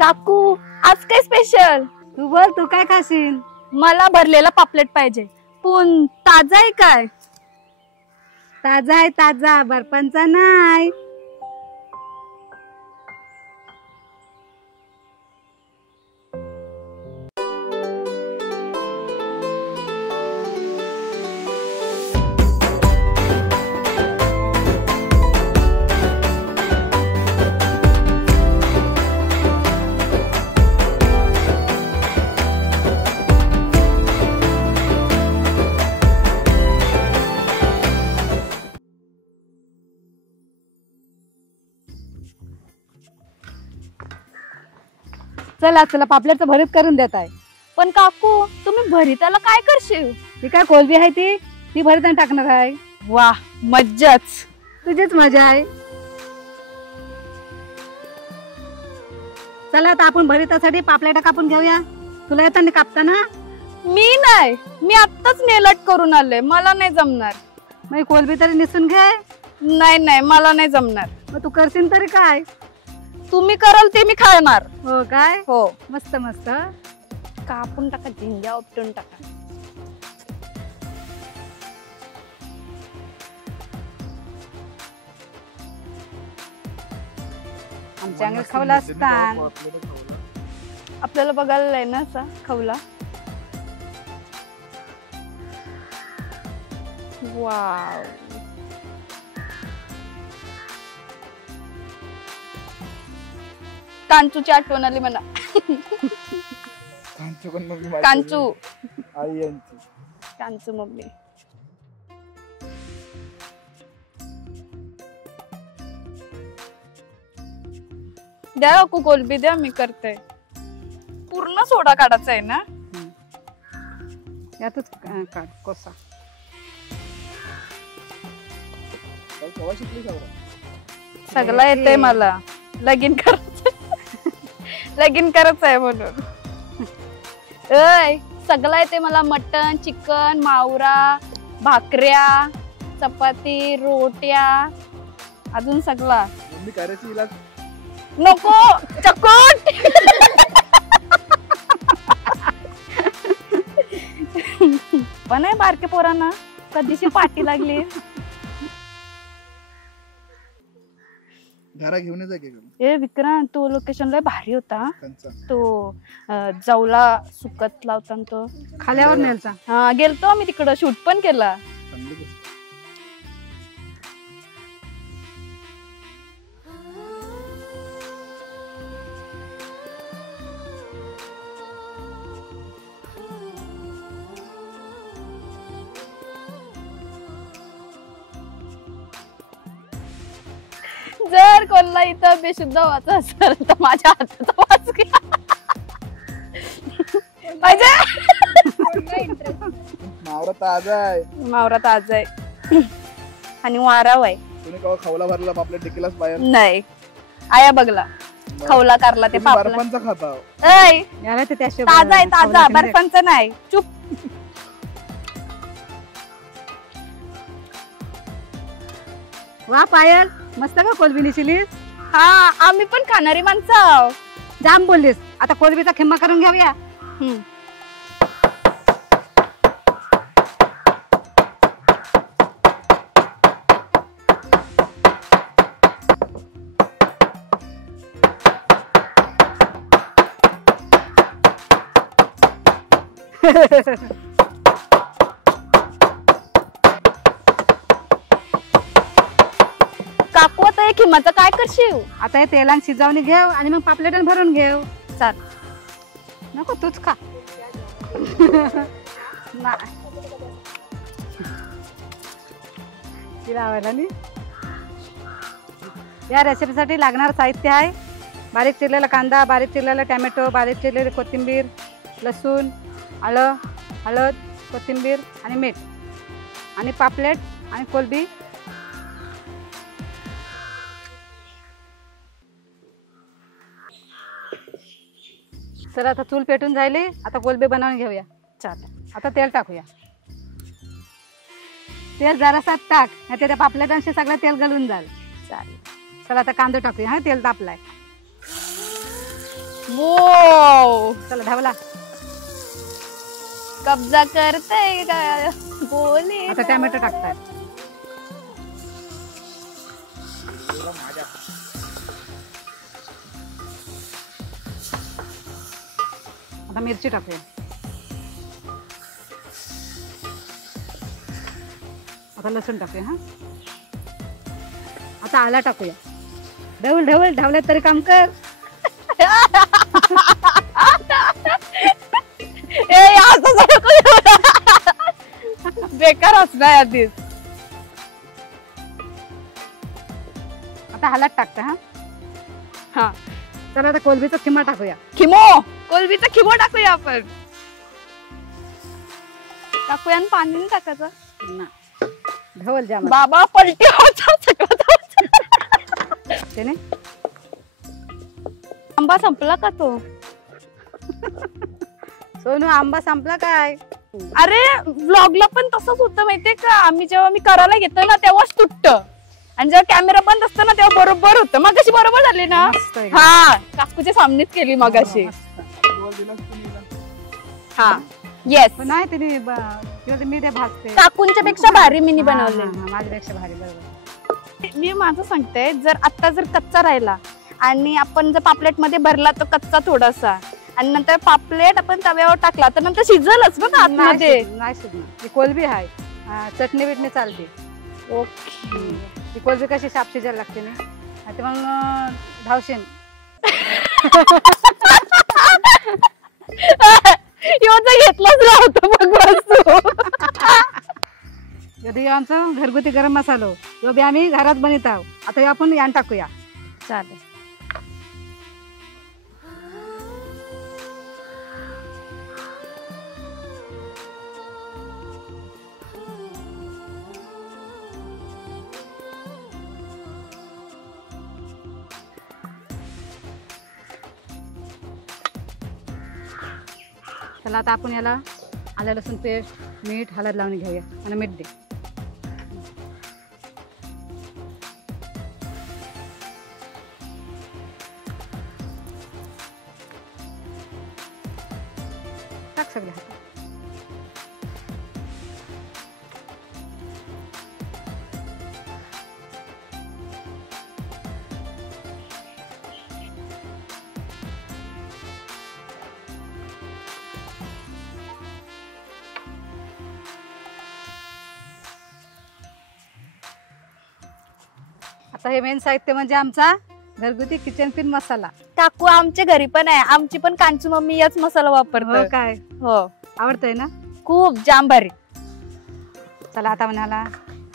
काकू आज काय स्पेशल? तू बोल, तू काय खाशील? मला भरलेला पापलेट पाहिजे, पण ताजा आहे काय? ताजा आहे, ताजा, बर्फांचा नाही. चला चला, पापलेटचं भरीत करून देत आहे. पण काकू तुम्ही भरीताला काय करशील? ती काय कोलबी आहे, ती भरीत टाकणार आहे. वा मज्जाच, तुझीच मजा आहे. चला आता आपण भरीतासाठी पापलेटा कापून घेऊया. तुला येताना कापताना? मी नाही, मी आत्ताच नेलट करून आले, मला नाही जमणार. मग कोलबी तरी निसून घे. नाही नाही, मला नाही जमणार. मग तू करशील तरी काय? तुम्ही कराल ते मी खाणार. हो काय? हो. मस्त मस्त. कापून टाका, झिंग्या उपटून टाका. आमच्या अंगल खावला असतात. आपल्याला बघायला आहे ना असा खवला. वाव, कांचूची आठवण आली मला. कांचू कांचू मम्मी. द्या काकू कोलबी द्या, मी करते. पूर्ण सोडा काढायचा आहे ना? यातच काढ कोसा. सगळं येतंय मला, लगीन करायचं. लगीन करायचं आहे म्हणून. सगळं येते मला. मटन, चिकन, मावरा, भाकऱ्या, चपाती, रोट्या, अजून सगळा. नको चकोट. पण आहे बारके पोरांना कधीची पाठी लागली. घरा घेऊन ए विक्रांत, तो लोकेशन लय भारी होता. तो जाऊला सुकत लावता तो खाल्यावर नेलचा. हा, गेलतो आम्ही तिकडं, शूट पण केला. जर कोणला इथं बेशुद्ध व्हायचं असेल तर माझ्या हाताचा वास घ्या. पाहिजे. मावरा ताजा आहे. मावरा ताजा आहे आणि वाराव आहे. तुम्ही कवा खवला भरला पापलेट टिकलाच बाहेर? नाही, आया बघला खवला करला ते पापलेट. बर्फांचा खाता. ताजा आहे, ताजा, बर्फांचा नाही. चुप. वा पायल, मस्त का कोलबी निशिलीस? हा, आम्ही पण खाणारी माणसं. जाम बोललीस. आता कोलबीचा खिम्मा करून घेऊया. काकू आता हे खिमाचं काय करशील? आता हे तेलान शिजवून घेऊ आणि मग पापलेटन भरून घेऊ. चाल. नको तूच खा. या रेसिपीसाठी लागणार साहित्य आहे: बारीक चिरलेला कांदा, बारीक चिरलेला टोमॅटो, बारीक चिरलेली कोथिंबीर, लसूण, आलं, हळद, कोथिंबीर आणि मीठ, आणि पापलेट आणि कोलबी. तर आता चूल पेटून झाली. आता कोलबी बनवून घेऊया. चालेल. आता तेल टाकूया. तेल जरासा टाक, त्या पापलेटांशी सगळं तेल घालून जाईल. चालेल. चला आता कांदा टाकूया. हा, तेल तापलाय. वो चला ढवला. कब्जा करताय का बोले. आता टॅमॅटो टाकताय. आता मिरची टाकूया. आता लसूण टाकूया. हा आता आला टाकूया. ढवल ढवल ढवल्यात तरी काम कर. बेकार असणार आधीच. आता हलात टाकता. हा हा तर आता कोलबीचा खिमा टाकूया. खिमो कोलबीचा खिमो टाकूया आपण. टाकूया आणि पाणी नाही टाकायचं. ना ढवल जाम बाबा पलटी होता त्याने. आंबा संपला का तो. सोनू आंबा संपला काय. अरे व्लॉगला पण तसंच होतं माहितीये का. आम्ही जेव्हा मी करायला घेतो ना तेव्हाच तुटत आणि जेव्हा कॅमेरा बंद असतो ना तेव्हा बरोबर होतं. मग कशी बरोबर झाली ना. मस्त आहे. हा काकूच्या सामनेच केली मगाशी. हा येस पण नाही तिने मी ते भाजते. काकूंच्या पेक्षा भारी मी हा, बनवले. हा, हा, माझ्यापेक्षा भारी. बरोबर. मी माझं सांगते जर आता जर कच्चा राहिला आणि आपण जर पापलेट मध्ये भरला तो कच्चा थोडासा आणि नंतर पापलेट आपण तव्यावर टाकला तर नंतर शिजलच ना आतमध्ये. नाही शिजणार. ती कोलबी आहे. चटणी बिटणी चालते. ओके ती कोलबी कशी शाप शिजायला लागते ना ते मग धावशीन. घेतलाच राहतो मग वस्तू. यदि आमचं घरगुती गरम मसालो जो बी आम्ही घरात बनवत आहोत. आता हे आपण यान टाकूया. चालेल. चला आता आपण याला आलं लसूण पेस्ट मीठ हळद लावून घेऊया आणि मीठ दे. टाक सगळे हात. आता हे मेन साहित्य म्हणजे आमचा घरगुती किचन पिन मसाला. काकू आमच्या घरी पण आहे. आमची पण कांची मम्मी याच मसाला वापरतो. काय हो आवडतंय ना. खूप जाम भारी. चला आता म्हणाला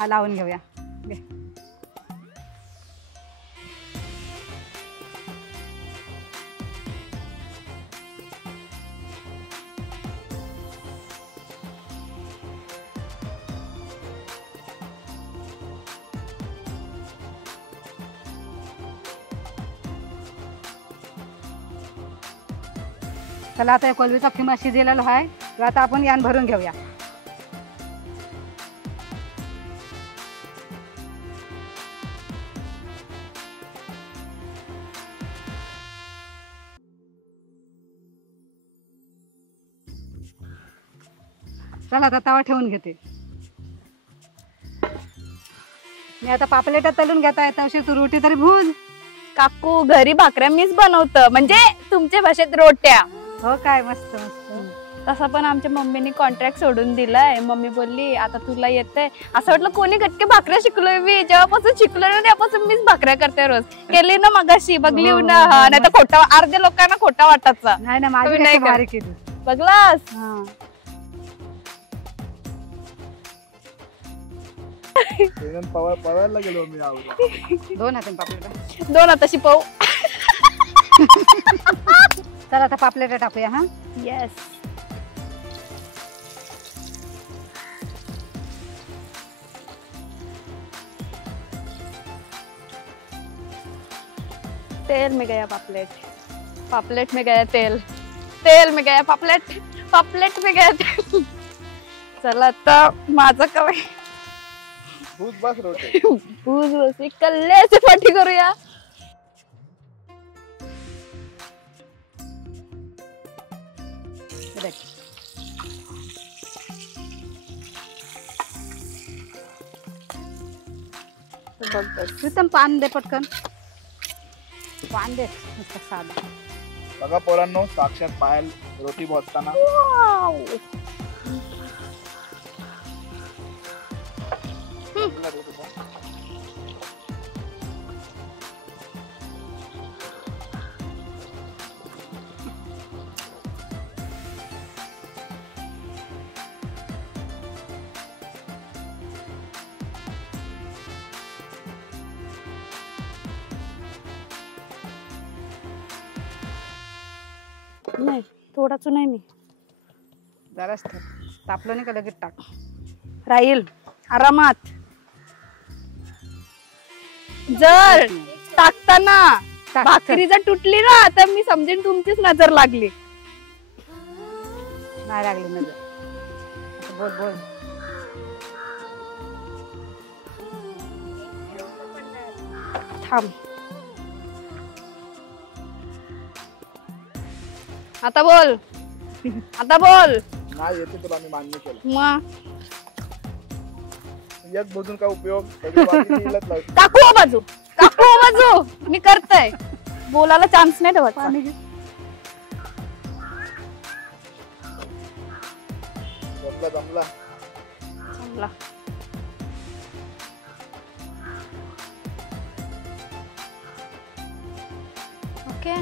हा लावून घेऊया. घे. चला आता कोलबीचा खिमा शिजलेला आहे. तर आता आपण यान भरून घेऊया. चला आता तवा ठेवून घेते. मी आता पापलेटा तळून घेता येत अशी तू रोटी तरी भूज. काकू घरी भाकऱ्या मीच बनवतं म्हणजे तुमच्या भाषेत रोट्या. हो काय मस्त मस्त. तसा पण आमच्या मम्मीने कॉन्ट्रॅक्ट सोडून दिलाय. मम्मी बोलली आता तुला येतंय. असं वाटलं कोणी गटके भाकऱ्या शिकलोय मी. जेव्हापासून शिकलोय ना तेव्हापासून मीच भाकऱ्या करते रोज. केली ना मगाशी बघली ना. नाही तर खोटा अर्ध्या लोकांना खोटा वाटायचा. नाही ना तुम्ही माझी नाही नाही भारी केली. बघलास. पवायला गेलो मी आवडून. दोन हात पापलेटा. दोन आता शिपव. चला आता पापलेटा टाकूया. हा येस तेल में गया पापलेट. पापलेट में गया तेल. तेल में गया पापलेट. पापलेट में गया तेल. चला आता माझं काय भूज बस रोटी. भूज बस कल्ल्याची पाठी करूया. करायची. प्रीतम पान दे पटकन. पान दे नुसतं साधा. बघा पोरांनो, साक्षात पायल रोटी बोलताना. नाही थोडाच नाही मी जराच तापलं नाही का लगेच टाक. राहील आरामात. जर टाकताना भाकरी जर तुटली ना तर मी समजेन तुमचीच नजर लागली. नाही लागली नजर. आता बोल बोल. थांब. आता बोल. आता बोल. नाही येते तुला, मी मान्य केलं. मग एक बोलून काय उपयोग. सगळी बाकी मी इलाच लावते. टाकू हो बाजू. टाकू हो बाजू. मी करतय. बोलायला चान्स नाही ठेवत. पाणी घे. जमला जमला. चांगला. ओके.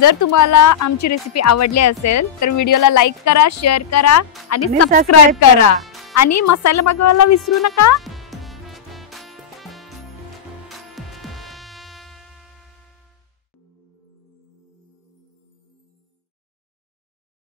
जर तुम्हाला आमची रेसिपी आवडली असेल तर व्हिडिओला लाईक करा, शेअर करा आणि सबस्क्राईब करा. आणि मसाला मागवायला विसरू नका.